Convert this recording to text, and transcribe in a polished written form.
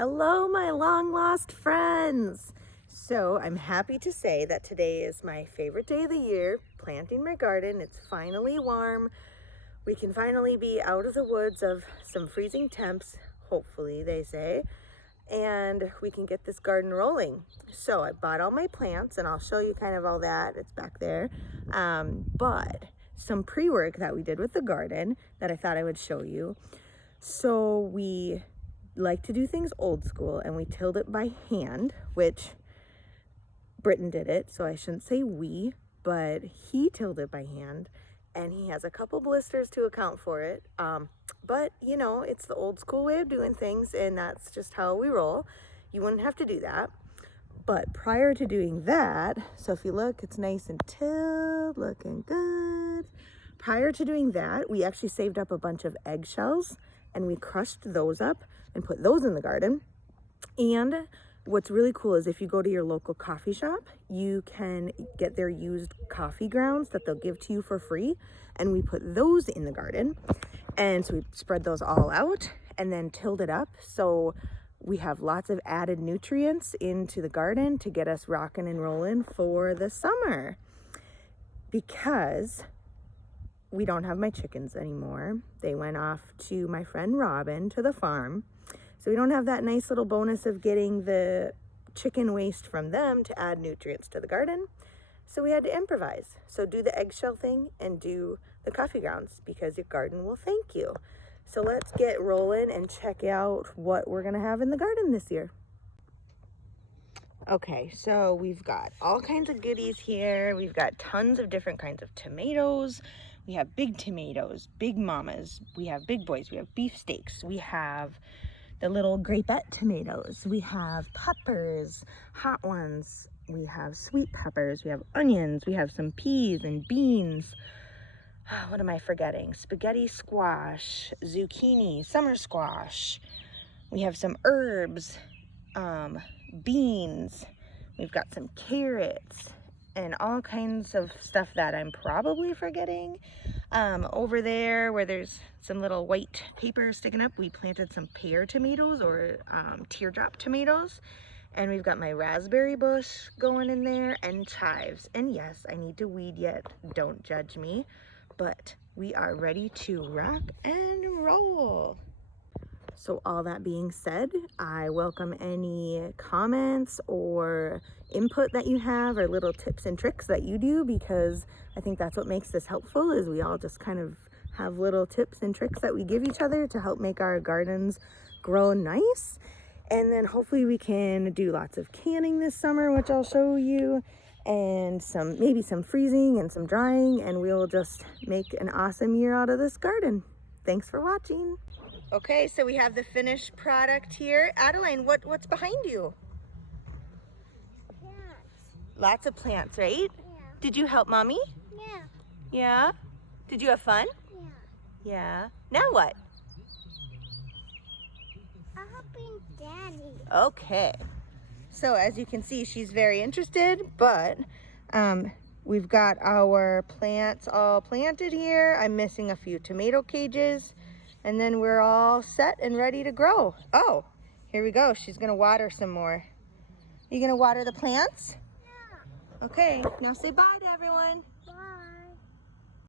Hello, my long lost friends. So I'm happy to say that today is my favorite day of the year, planting my garden. It's finally warm. We can finally be out of the woods of some freezing temps, hopefully, they say, and we can get this garden rolling. So I bought all my plants, and I'll show you kind of all that. It's back there. But some pre-work that we did with the garden that I thought I would show you. So we like to do things old school, and we tilled it by hand, which Britton did it, so I shouldn't say we, but he tilled it by hand, and he has a couple blisters to account for it. But you know, it's the old school way of doing things, and that's just how we roll. You wouldn't have to do that. But prior to doing that, so if you look, it's nice and tilled, looking good. Prior to doing that, we actually saved up a bunch of eggshells, and we crushed those up and put those in the garden. And what's really cool is if you go to your local coffee shop, you can get their used coffee grounds that they'll give to you for free. And we put those in the garden. And so we spread those all out and then tilled it up. So we have lots of added nutrients into the garden to get us rocking and rolling for the summer. Because we don't have my chickens anymore. They went off to my friend Robin to the farm. So we don't have that nice little bonus of getting the chicken waste from them to add nutrients to the garden. So we had to improvise. So do the eggshell thing and do the coffee grounds because your garden will thank you. So let's get rolling and check out what we're gonna have in the garden this year. Okay, so we've got all kinds of goodies here. We've got tons of different kinds of tomatoes. We have big tomatoes, big mamas. We have big boys. We have beefsteaks. We have the little grapette tomatoes. We have peppers, hot ones. We have sweet peppers. We have onions. We have some peas and beans. What am I forgetting? Spaghetti squash, zucchini, summer squash. We have some herbs, beans. We've got some carrots and all kinds of stuff that I'm probably forgetting. Over there where there's some little white paper sticking up, we planted some pear tomatoes or teardrop tomatoes. And we've got my raspberry bush going in there and chives. And yes, I need to weed yet. Don't judge me. But we are ready to rock and roll. So all that being said, I welcome any comments or input that you have or little tips and tricks that you do, because I think that's what makes this helpful, is we all just kind of have little tips and tricks that we give each other to help make our gardens grow nice. And then hopefully we can do lots of canning this summer, which I'll show you, and maybe some freezing and some drying, and we'll just make an awesome year out of this garden. Thanks for watching. Okay, so we have the finished product here. Adeline, what's behind you? Plants. Lots of plants, right? Yeah. Did you help Mommy? Yeah. Yeah? Did you have fun? Yeah. Yeah. Now what? I'm helping Daddy. Okay. So as you can see, she's very interested, but we've got our plants all planted here. I'm missing a few tomato cages. And then we're all set and ready to grow. Oh, here we go. She's gonna water some more. You gonna water the plants? Yeah. Okay, now say bye to everyone.